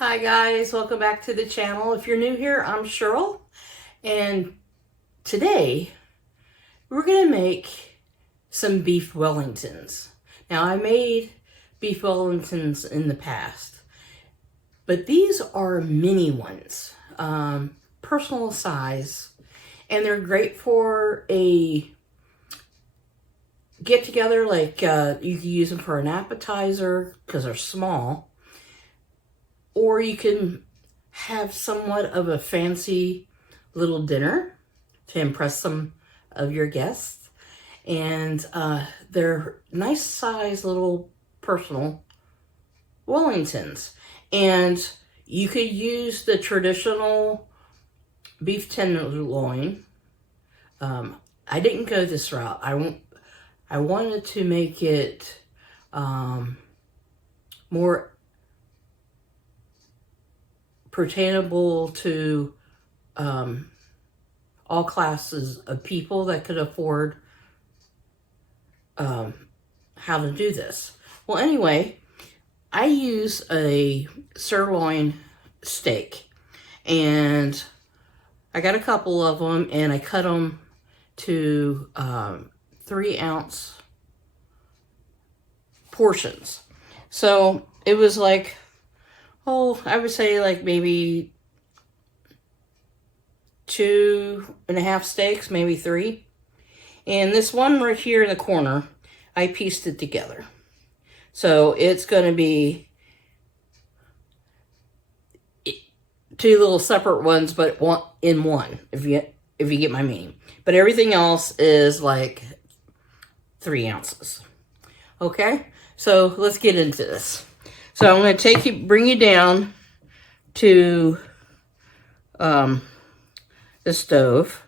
Hi guys, welcome back to the channel. If you're new here, I'm Cheryl, and today we're gonna make some beef Wellingtons. Now, I made beef Wellingtons in the past, but these are mini ones, personal size, and they're great for a get together. Like you can use them for an appetizer because they're small. Or you can have somewhat of a fancy little dinner to impress some of your guests. And they're nice size little personal Wellingtons. And you could use the traditional beef tenderloin. I didn't go this route. I wanted to make it more pertainable to all classes of people that could afford how to do this. Well, anyway, I use a sirloin steak, and I got a couple of them, and I cut them to 3-ounce portions. So it was like, I would say like maybe 2.5 steaks, maybe 3. And this one right here in the corner, I pieced it together. So it's going to be 2 little separate ones, but one in one, if you get my meaning. But everything else is like 3 ounces. Okay, so let's get into this. So I'm going to bring you down to the stove,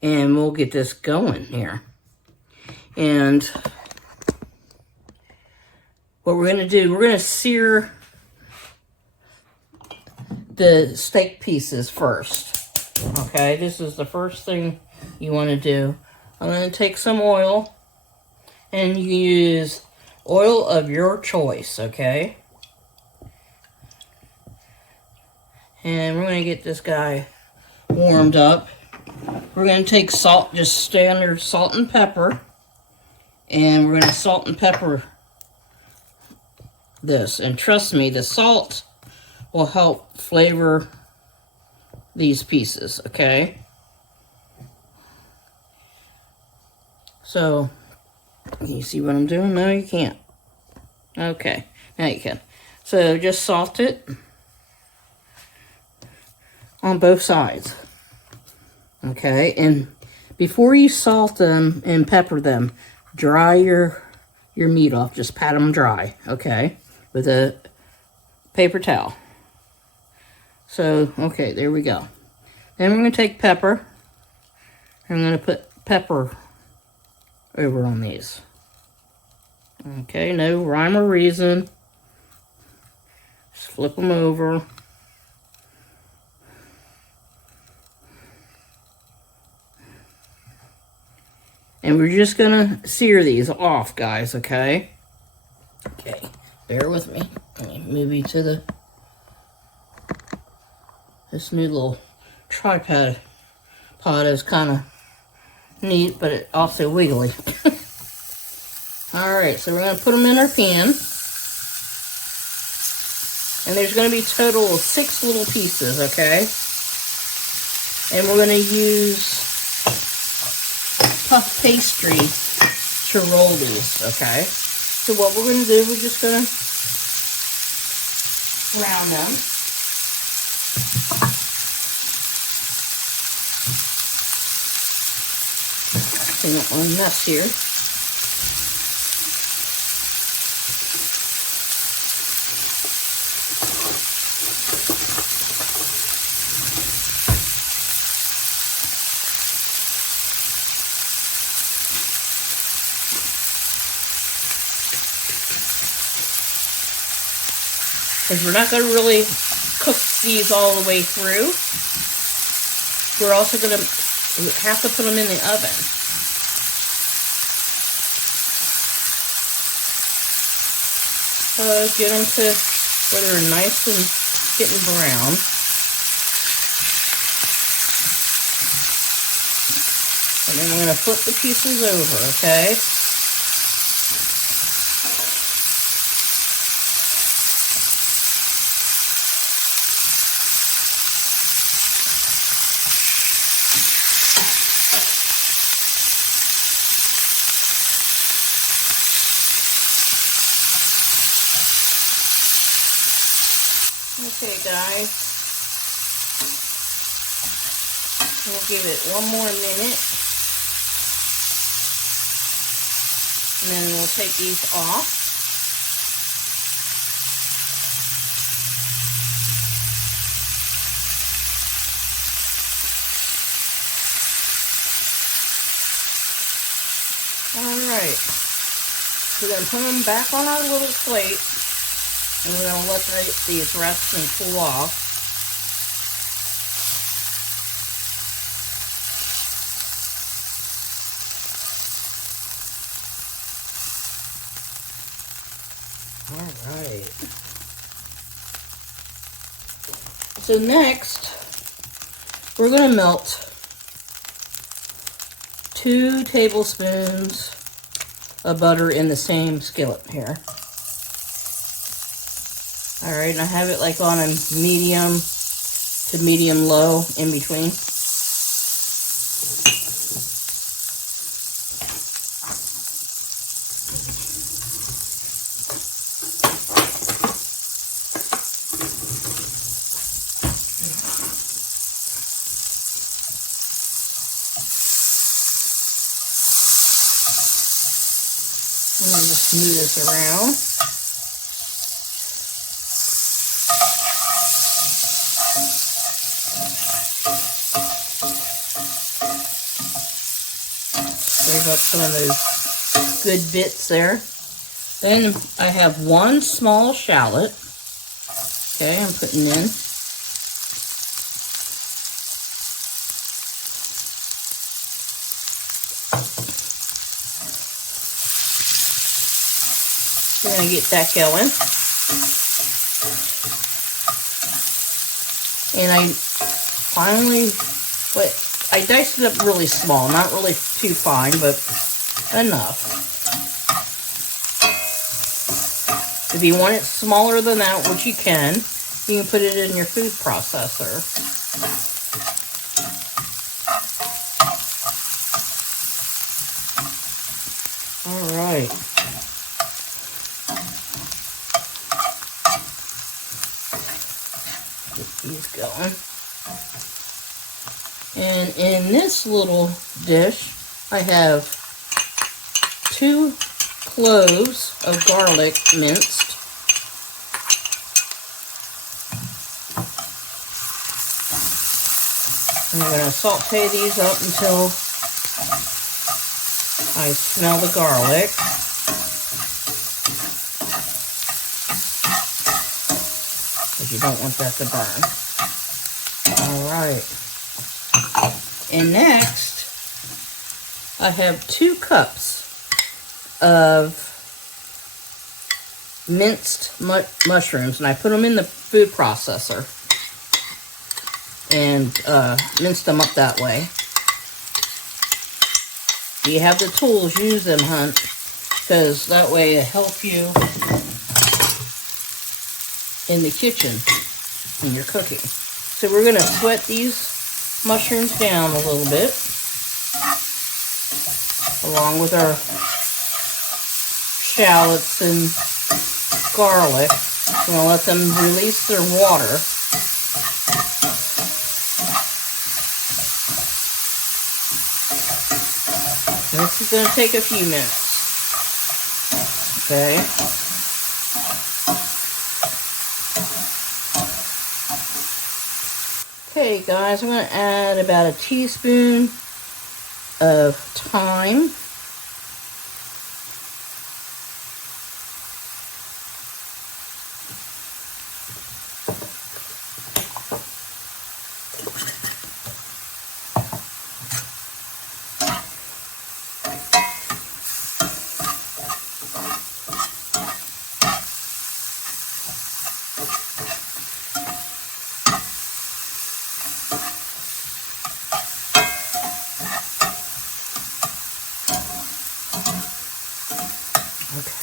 and we'll get this going here. And what we're going to do, we're going to sear the steak pieces first. Okay, this is the first thing you want to do. I'm going to take some oil, and you can use oil of your choice, okay? And we're going to get this guy warmed up. We're going to take salt, just standard salt and pepper. And we're going to salt and pepper this. And trust me, the salt will help flavor these pieces, okay? So, can you see what I'm doing? No, you can't. Okay, now you can. So just salt it on both sides. Okay, and before you salt them and pepper them, dry your meat off. Just pat them dry, okay, with a paper towel. So, okay, there we go. Then we're going to take pepper. I'm going to put pepper over on these. Okay, no rhyme or reason. Just flip them over. And we're just gonna sear these off, guys, okay? Okay, bear with me. Let me move you to this new little tripod. Pod is kind of neat, but it also wiggly. Alright, so we're going to put them in our pan. And there's going to be a total of 6 little pieces, okay? And we're going to use puff pastry to roll these, okay? So what we're going to do, we're just going to round them. I don't want to mess here. Because we're not going to really cook these all the way through. We're also going to have to put them in the oven. Get them to where they're nice and getting brown. And then we're going to flip the pieces over, okay? Okay, guys, we'll give it one more minute, and then we'll take these off. All right, we're going to put them back on our little plate. And we're going to let these rest and cool off. All right. So next, we're going to melt 2 tablespoons of butter in the same skillet here. All right, and I have it like on a medium to medium low in between. I'm going to just smooth this around. Save up some of those good bits there. Then I have 1 small shallot. Okay, I'm putting in. We're going to get that going. And I finally, I diced it up really small, not really too fine, but enough. If you want it smaller than that, which you can put it in your food processor. All right. Get these going. And in this little dish, I have 2 cloves of garlic minced. And I'm going to saute these up until I smell the garlic. Because you don't want that to burn. Alright. And next, I have 2 cups of minced mushrooms, and I put them in the food processor and minced them up that way. If you have the tools, use them, hunt, because that way it helps you in the kitchen when you're cooking. So we're going to sweat these mushrooms down a little bit, along with our shallots and garlic. We're going to let them release their water. And this is going to take a few minutes. Okay. Okay, guys, I'm going to add about a teaspoon of thyme.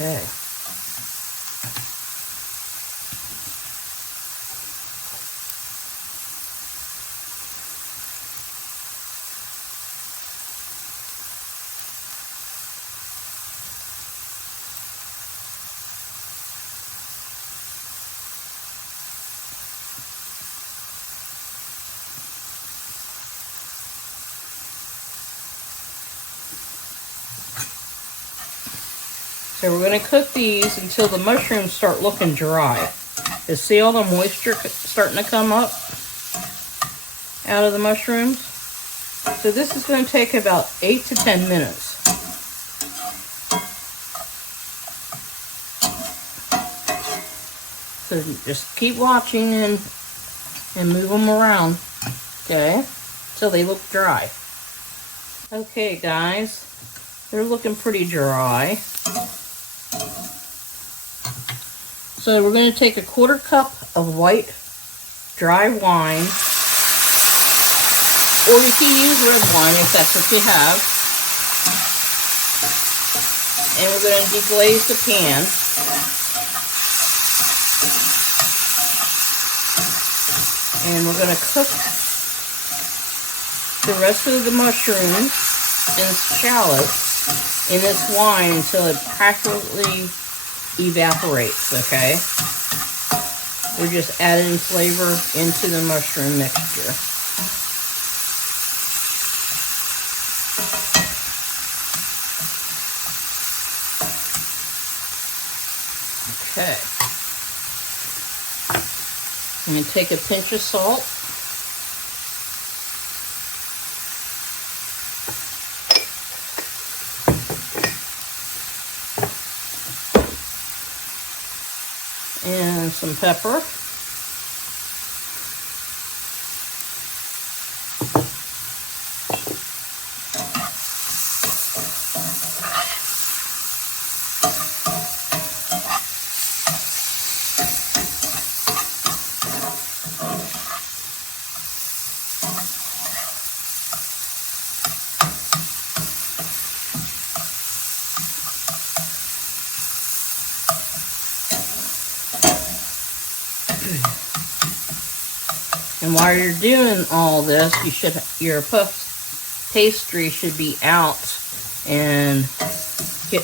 Okay. So we're going to cook these until the mushrooms start looking dry. You see all the moisture starting to come up out of the mushrooms? So this is going to take about 8 to 10 minutes. So just keep watching and move them around, okay, till they look dry. Okay guys, they're looking pretty dry. So we're going to take a 1/4 cup of white dry wine, or you can use red wine if that's what you have. And we're going to deglaze the pan. And we're going to cook the rest of the mushrooms and shallots in this wine until it practically evaporates, okay? We're just adding flavor into the mushroom mixture. Okay. I'm going to take a pinch of salt. And some pepper. And while you're doing all this, your puff pastry should be out and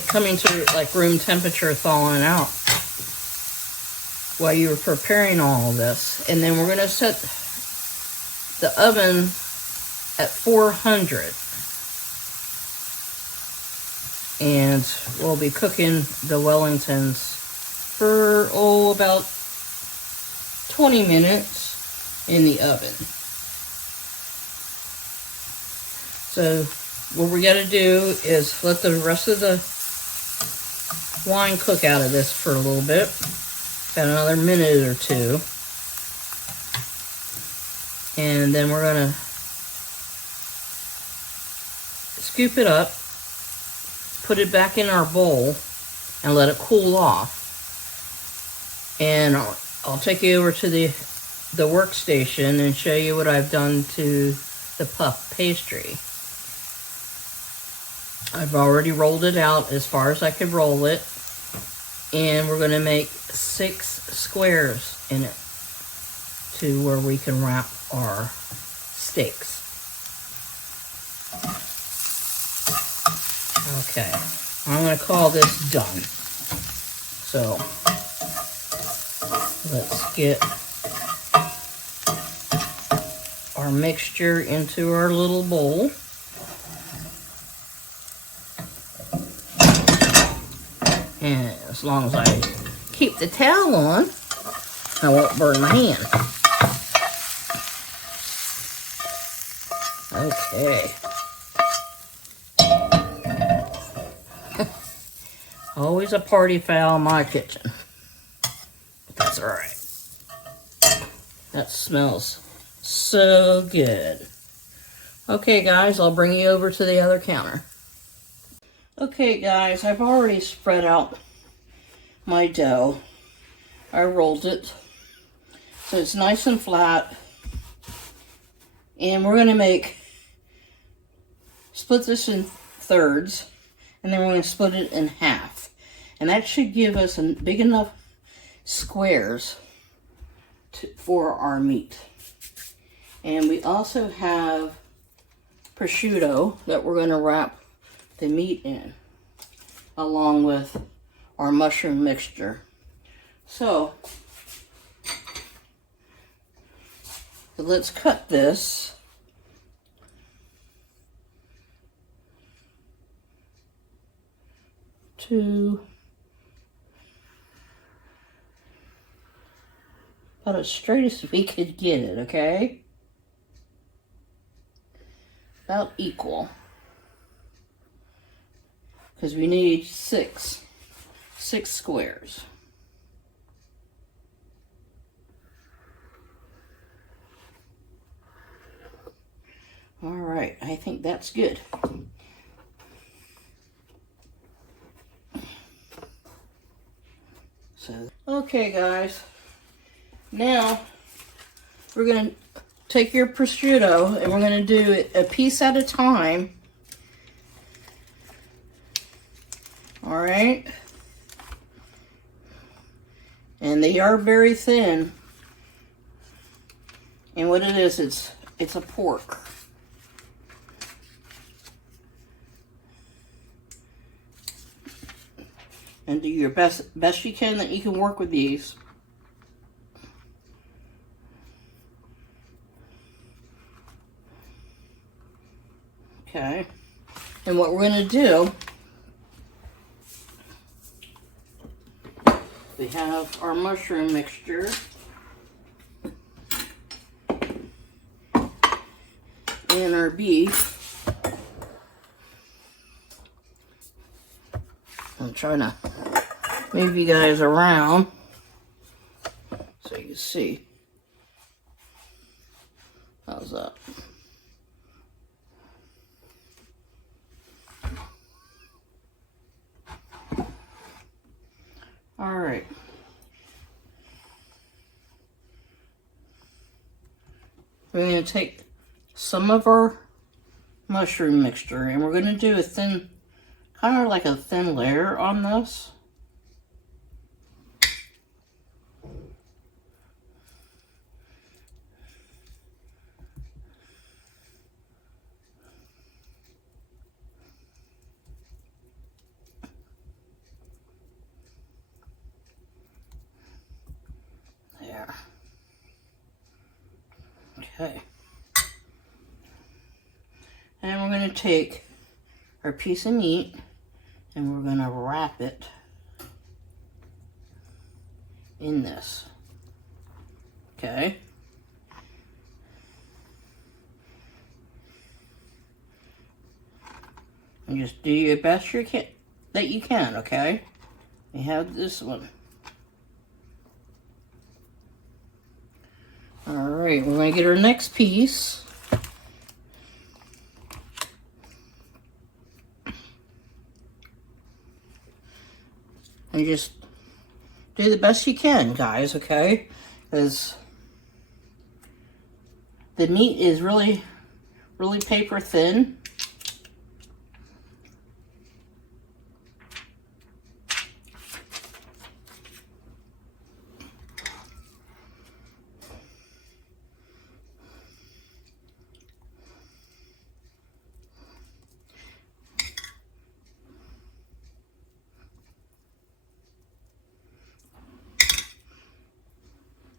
coming to like room temperature, thawing out while you're preparing all of this. And then we're going to set the oven at 400. And we'll be cooking the Wellingtons for, about 20 minutes in the oven. So what we got to do is let the rest of the wine cook out of this for a little bit. Got another minute or two. And then we're going to scoop it up, put it back in our bowl, and let it cool off. And I'll take you over to the workstation and show you what I've done to the puff pastry. I've already rolled it out as far as I could roll it, and we're going to make 6 squares in it to where we can wrap our steaks. Okay, I'm going to call this done. So let's get our mixture into our little bowl. And as long as I keep the towel on, I won't burn my hand. Okay. Always a party foul in my kitchen. But that's alright. That smells so good. Okay guys, I'll bring you over to the other counter. Okay guys, I've already spread out my dough. I rolled it so it's nice and flat. And we're going to split this in thirds, and then we're going to split it in half. And that should give us a big enough squares for our meat. And we also have prosciutto that we're going to wrap the meat in, along with our mushroom mixture. So let's cut this. To about as straight as we could get it, okay? About equal. Because we need six squares. All right, I think that's good. So, okay guys, now we're going to take your prosciutto and we're going to do it a piece at a time. All right. And they are very thin. And what it is, it's a pork. And do your best you can that you can work with these. Okay. And what we're going to do, we have our mushroom mixture. And our beef. I'm trying to move you guys around so you can see. How's that? All right. We're going to take some of our mushroom mixture and we're going to do a thin, kind of like a thin layer on this. There. Okay. And we're going to take our piece of meat and we're going to wrap it in this. Okay. And just do your best you can, okay? We have this one. All right, we're going to get our next piece. And just do the best you can, guys, okay? Because the meat is really paper thin.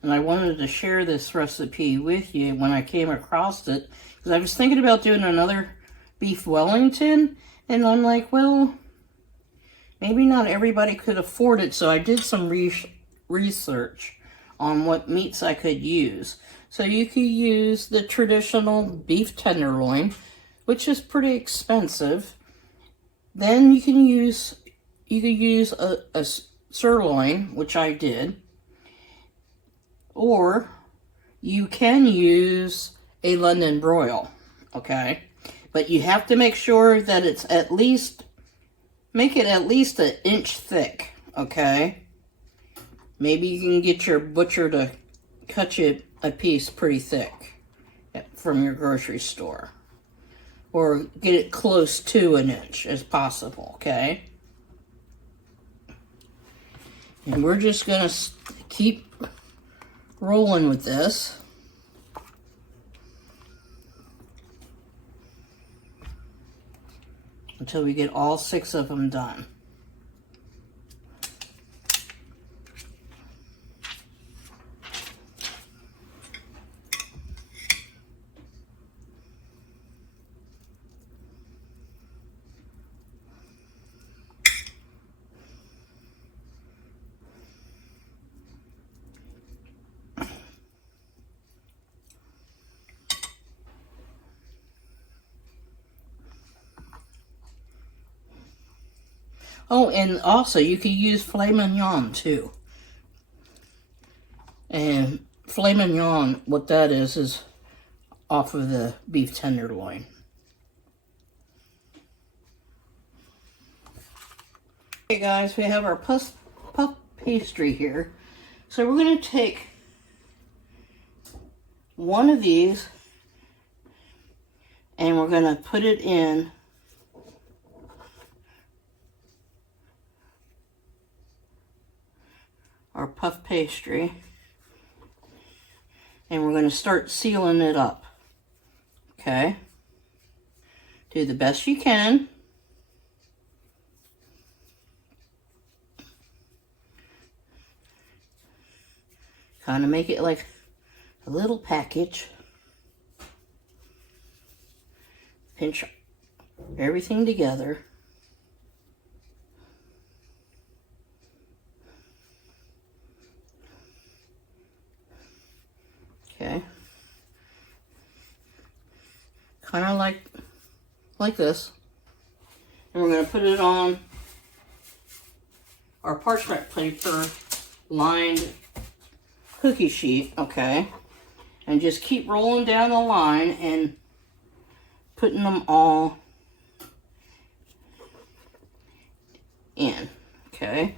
And I wanted to share this recipe with you when I came across it. Because I was thinking about doing another Beef Wellington. And I'm like, well, maybe not everybody could afford it. So I did some research on what meats I could use. So you could use the traditional beef tenderloin, which is pretty expensive. Then you could use a sirloin, which I did. Or you can use a London broil, okay? But you have to make sure that it's make it at least an inch thick, okay? Maybe you can get your butcher to cut you a piece pretty thick from your grocery store. Or get it close to an inch as possible, okay? And we're just going to keep rolling with this. Until we get all 6 of them done. Oh, and also you could use filet mignon too. And filet mignon, what that is off of the beef tenderloin. Okay guys, we have our puff pastry here. So we're going to take one of these and we're going to put it in our puff pastry, and we're going to start sealing it up. Okay? Do the best you can. Kind of make it like a little package. Pinch everything together. Okay. Kind of like this. And we're going to put it on our parchment paper lined cookie sheet, okay? And just keep rolling down the line and putting them all in, okay?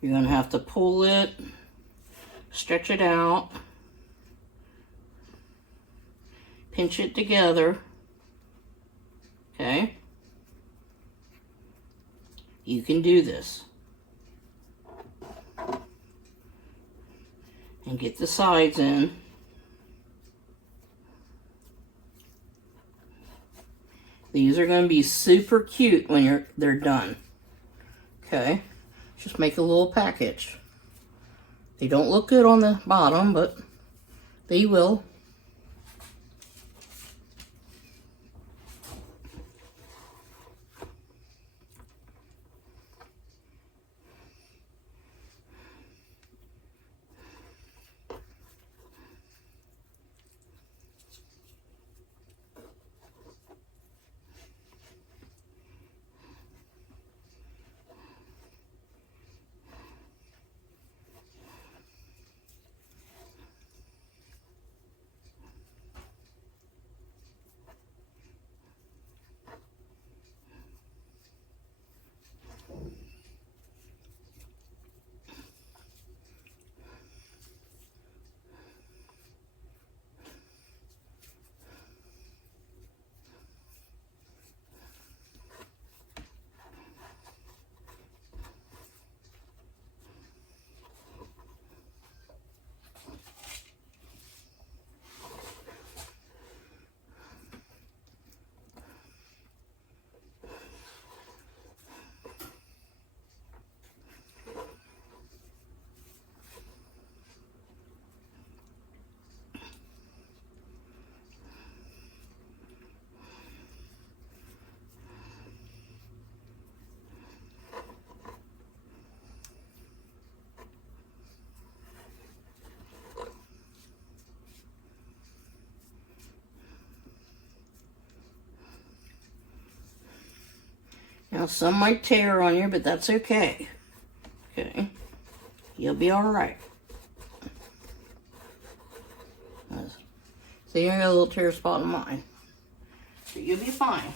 You're going to have to pull it, stretch it out, pinch it together, okay? You can do this. And get the sides in. These are going to be super cute when they're done. Okay? Just make a little package. They don't look good on the bottom, but they will. Now, some might tear on you, but that's okay. Okay? You'll be all right. See, I got a little tear spot in mine. But you'll be fine.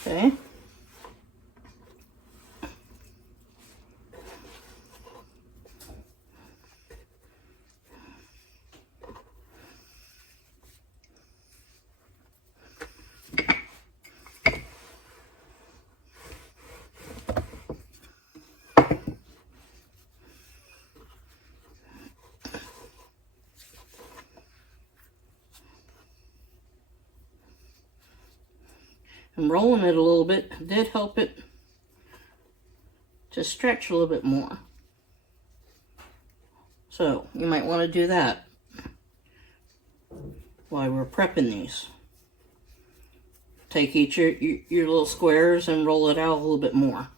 Okay? And rolling it a little bit did help it to stretch a little bit more. So you might want to do that while we're prepping these. Take each of your little squares and roll it out a little bit more.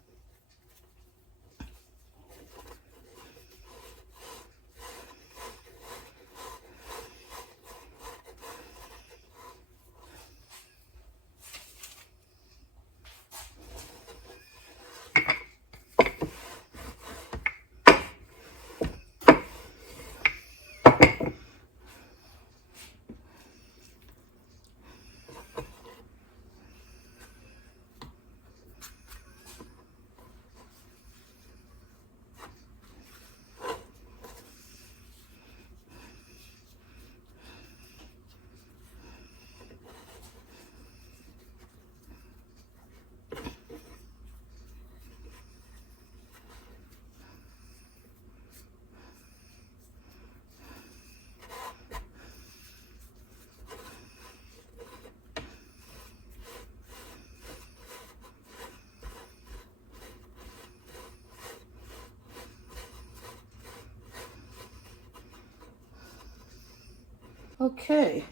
Okay.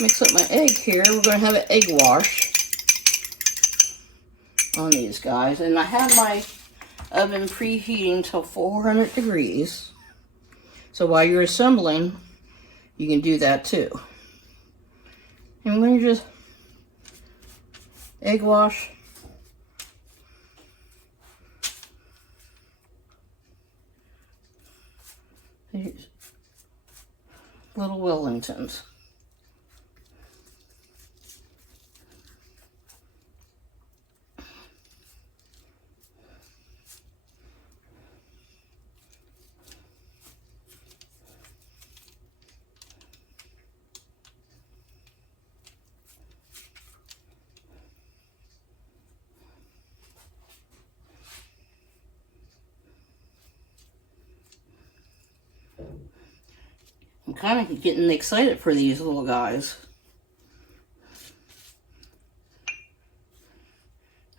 Mix up my egg here. We're going to have an egg wash on these guys. And I have my oven preheating till 400 degrees. So while you're assembling, you can do that too. And we're going to just egg wash. These little Wellingtons. I'm kind of getting excited for these little guys.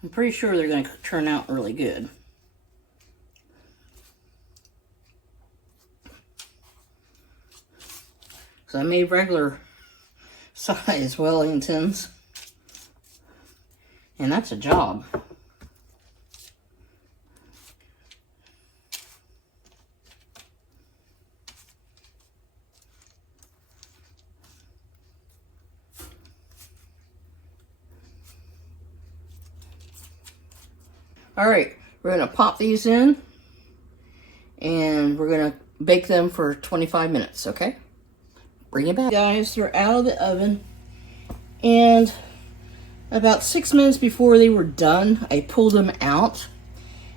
I'm pretty sure they're going to turn out really good. So I made regular size Wellingtons, and that's a job. All right, we're gonna pop these in and we're gonna bake them for 25 minutes, okay? Bring it back. Guys, they're out of the oven, and about 6 minutes before they were done, I pulled them out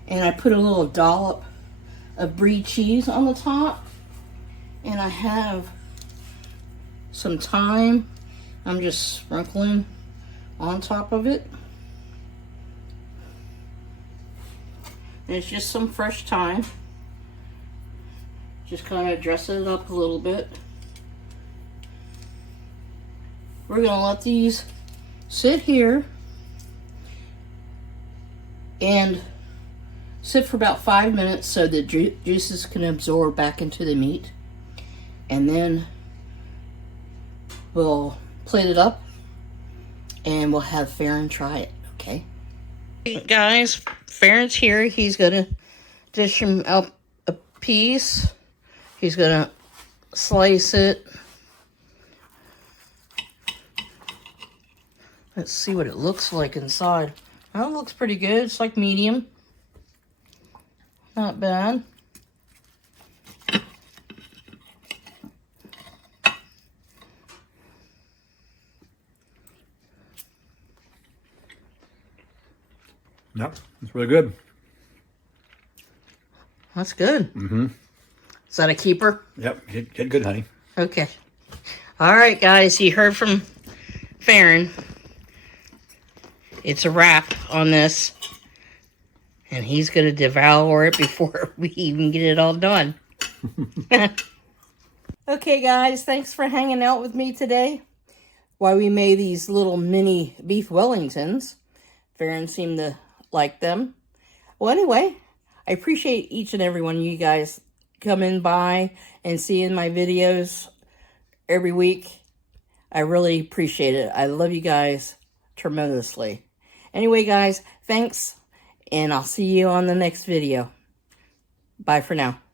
and I put a little dollop of brie cheese on the top, and I have some thyme. I'm just sprinkling on top of it. And it's just some fresh thyme. Just kind of dress it up a little bit. We're gonna let these sit here and sit for about 5 minutes so the juices can absorb back into the meat. And then we'll plate it up and we'll have Farron try it, okay? Guys, Farron's here. He's gonna dish him up a piece. He's gonna slice it. Let's see what it looks like inside. Oh, it looks pretty good. It's like medium. Not bad. Yep, it's really good. That's good. Mm-hmm. Is that a keeper? Yep, get good, honey. Okay. All right, guys. You heard from Farron. It's a wrap on this. And he's going to devour it before we even get it all done. Okay, guys. Thanks for hanging out with me today. why we made these little mini Beef Wellingtons. Farron seemed to like them. Well, anyway, I appreciate each and every one of you guys coming by and seeing my videos every week. I really appreciate it. I love you guys tremendously. Anyway, guys, thanks, and I'll see you on the next video. Bye for now.